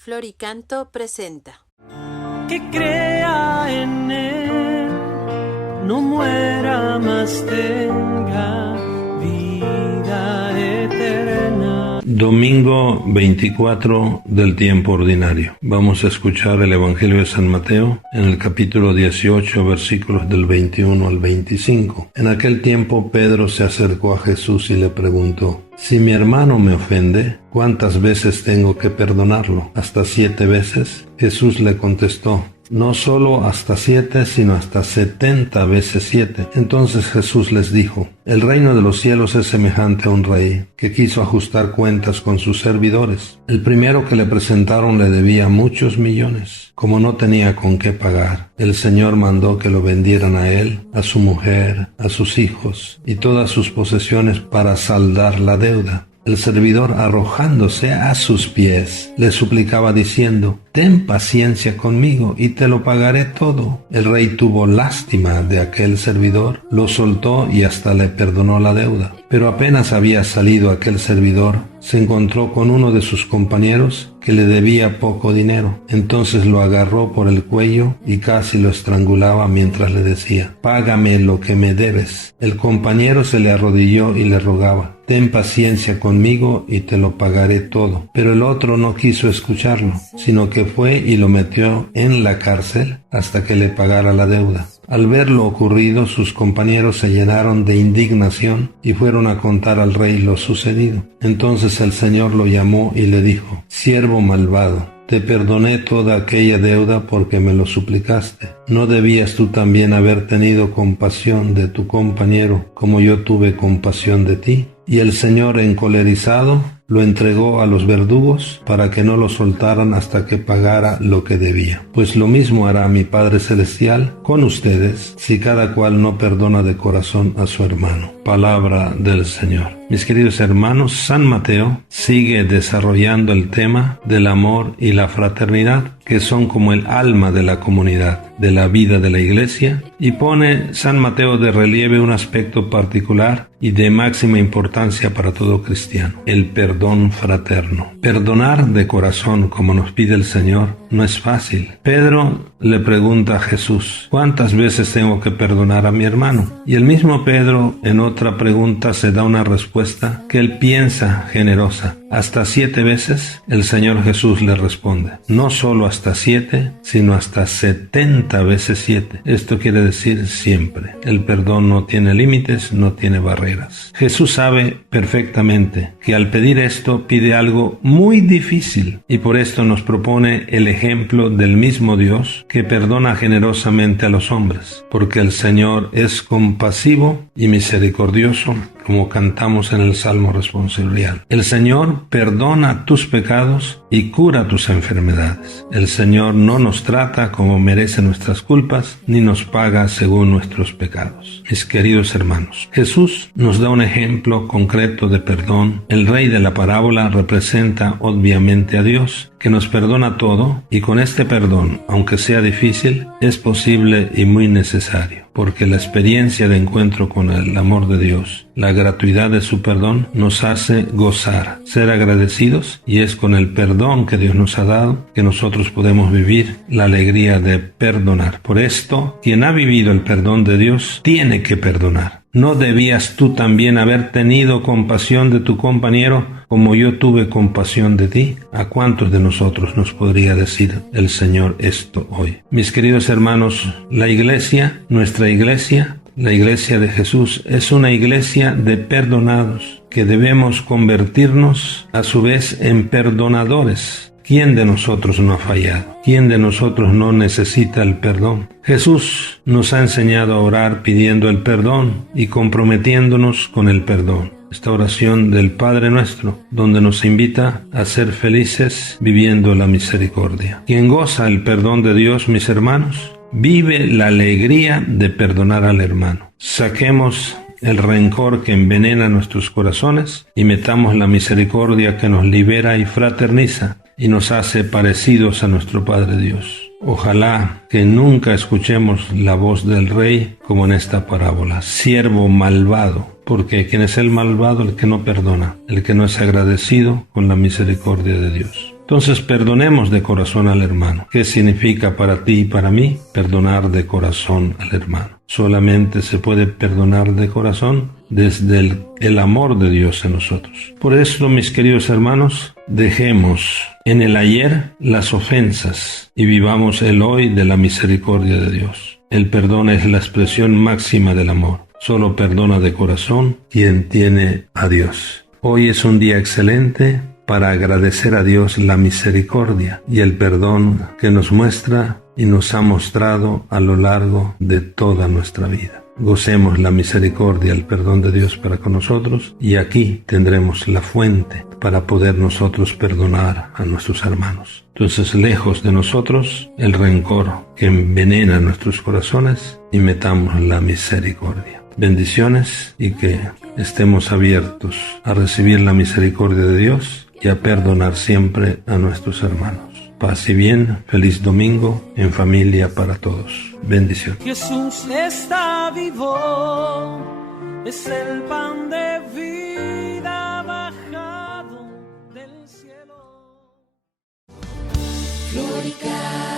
Floricanto presenta. Que crea en Él, no muera más, tenga vida eterna. Domingo 24 del tiempo ordinario. Vamos a escuchar el Evangelio de San Mateo en el capítulo 18, versículos del 21 al 25. En aquel tiempo Pedro se acercó a Jesús y le preguntó: si mi hermano me ofende, ¿cuántas veces tengo que perdonarlo? ¿Hasta 7 veces? Jesús le contestó: no solo hasta 7, sino hasta 70 veces 7. Entonces Jesús les dijo: el reino de los cielos es semejante a un rey que quiso ajustar cuentas con sus servidores. El primero que le presentaron le debía muchos millones. Como no tenía con qué pagar, el Señor mandó que lo vendieran a él, a su mujer, a sus hijos y todas sus posesiones para saldar la deuda. El servidor, arrojándose a sus pies, le suplicaba diciendo: ten paciencia conmigo y te lo pagaré todo. El rey tuvo lástima de aquel servidor, lo soltó y hasta le perdonó la deuda. Pero apenas había salido aquel servidor, se encontró con uno de sus compañeros que le debía poco dinero. Entonces lo agarró por el cuello y casi lo estrangulaba mientras le decía: págame lo que me debes. El compañero se le arrodilló y le rogaba: ten paciencia conmigo y te lo pagaré todo. Pero el otro no quiso escucharlo, sino que fue y lo metió en la cárcel hasta que le pagara la deuda. Al ver lo ocurrido, sus compañeros se llenaron de indignación y fueron a contar al rey lo sucedido. Entonces el Señor lo llamó y le dijo: siervo malvado, te perdoné toda aquella deuda porque me lo suplicaste. ¿No debías tú también haber tenido compasión de tu compañero como yo tuve compasión de ti? Y el Señor, encolerizado, lo entregó a los verdugos para que no lo soltaran hasta que pagara lo que debía. Pues lo mismo hará mi Padre Celestial con ustedes si cada cual no perdona de corazón a su hermano. Palabra del Señor. Mis queridos hermanos, San Mateo sigue desarrollando el tema del amor y la fraternidad, que son como el alma de la comunidad, de la vida de la Iglesia, y pone San Mateo de relieve un aspecto particular y de máxima importancia para todo cristiano: el perdón fraterno. Perdonar de corazón, como nos pide el Señor, no es fácil. Pedro le pregunta a Jesús: ¿cuántas veces tengo que perdonar a mi hermano? Y el mismo Pedro en otra pregunta se da una respuesta que él piensa generosa: ¿hasta 7 veces? El Señor Jesús le responde: no solo hasta 7, sino hasta 70 veces 7. Esto quiere decir siempre. El perdón no tiene límites, no tiene barreras. Jesús sabe perfectamente que al pedir esto pide algo muy difícil, y por esto nos propone el ejemplo del mismo Dios que perdona generosamente a los hombres, porque el Señor es compasivo y misericordioso, como cantamos en el Salmo responsorial. El Señor perdona tus pecados y cura tus enfermedades. El Señor no nos trata como merece nuestras culpas, ni nos paga según nuestros pecados. Mis queridos hermanos, Jesús nos da un ejemplo concreto de perdón. El rey de la parábola representa obviamente a Dios, que nos perdona todo, y con este perdón, aunque sea difícil, es posible y muy necesario, porque la experiencia de encuentro con el amor de Dios, la gratuidad de su perdón, nos hace gozar, ser agradecidos, y es con el perdón que Dios nos ha dado que nosotros podemos vivir la alegría de perdonar. Por esto, quien ha vivido el perdón de Dios tiene que perdonar. ¿No debías tú también haber tenido compasión de tu compañero como yo tuve compasión de ti? ¿A cuántos de nosotros nos podría decir el Señor esto hoy? Mis queridos hermanos, la Iglesia, nuestra Iglesia, la Iglesia de Jesús, es una Iglesia de perdonados, que debemos convertirnos a su vez en perdonadores. ¿Quién de nosotros no ha fallado? ¿Quién de nosotros no necesita el perdón? Jesús nos ha enseñado a orar pidiendo el perdón y comprometiéndonos con el perdón. Esta oración del Padre Nuestro, donde nos invita a ser felices viviendo la misericordia. Quien goza el perdón de Dios, mis hermanos, vive la alegría de perdonar al hermano. Saquemos el rencor que envenena nuestros corazones y metamos la misericordia que nos libera y fraterniza y nos hace parecidos a nuestro Padre Dios. Ojalá que nunca escuchemos la voz del Rey como en esta parábola: siervo malvado, porque ¿quién es el malvado? El que no perdona, el que no es agradecido con la misericordia de Dios. Entonces perdonemos de corazón al hermano. ¿Qué significa para ti y para mí perdonar de corazón al hermano? Solamente se puede perdonar de corazón desde el amor de Dios en nosotros. Por eso, mis queridos hermanos, dejemos en el ayer las ofensas y vivamos el hoy de la misericordia de Dios. El perdón es la expresión máxima del amor. Solo perdona de corazón quien tiene a Dios. Hoy es un día excelente para agradecer a Dios la misericordia y el perdón que nos muestra y nos ha mostrado a lo largo de toda nuestra vida. Gocemos la misericordia, el perdón de Dios para con nosotros, y aquí tendremos la fuente para poder nosotros perdonar a nuestros hermanos. Entonces, lejos de nosotros el rencor que envenena nuestros corazones, y metamos la misericordia. Bendiciones, y que estemos abiertos a recibir la misericordia de Dios y a perdonar siempre a nuestros hermanos. Paz y bien, feliz domingo en familia para todos. Bendiciones. Jesús está vivo, es el pan de vida bajado del cielo. Florica.